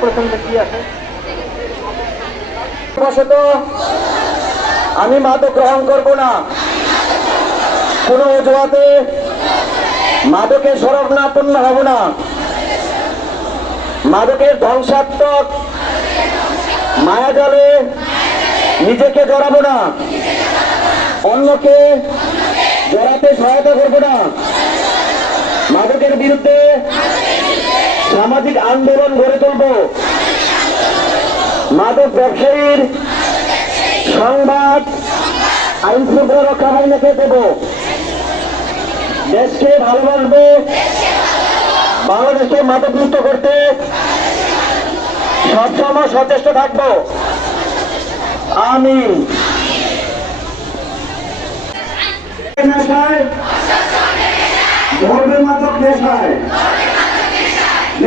প্রথম কি আছে? আমি মাদক গ্রহণ করব না। কোনো অজুহাতে মাদকের শরণাপন্ন হব না। মাদকের ধ্বংসাত্মক মায়াজালে নিজেকে জড়াবো না। অন্যকে জড়াতে সহায়তা করব না। মাদকের বিরুদ্ধে সামাজিক আন্দোলন গড়ে তুলব। মাদক ব্যবসায়ীর সংবাদ আইন শৃঙ্খলা রক্ষা বাহিনীকে দেব। দেশকে ভালোবাসবো। বাংলাদেশকে মাদক মুক্ত করতে সবসময় সচেষ্ট থাকব। আমি ধর্মের মাদক নেশায়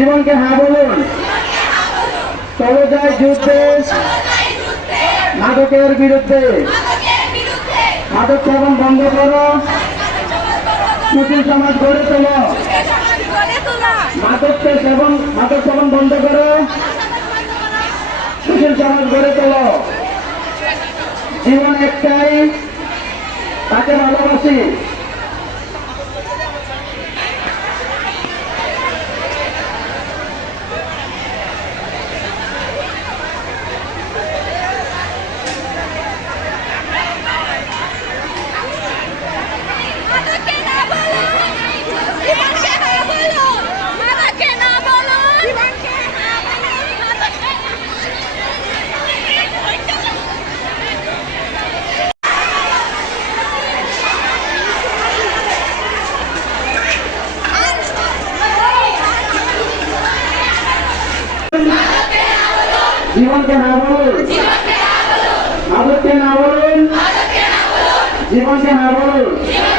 জীবনকে হ্যাঁ বলুন। চলে যায় যুদ্ধে, মাদকের বিরুদ্ধে, মাদক সেবন বন্ধ করো। সুশীল সমাজ গড়ে তোলো। মাদককে সেবন, মাদক সেবন বন্ধ করো। সুশীল সমাজ গড়ে তোলো। জীবন একটাই, তাকে ভালোবাসি মাদাকে না বলো জীবনকে না বলো মাদাকে না বলো জীবনকে না বলো মাদাকে জীবনকে না বলুন। মাদককে না বলুন। জীবনকে না বলুন।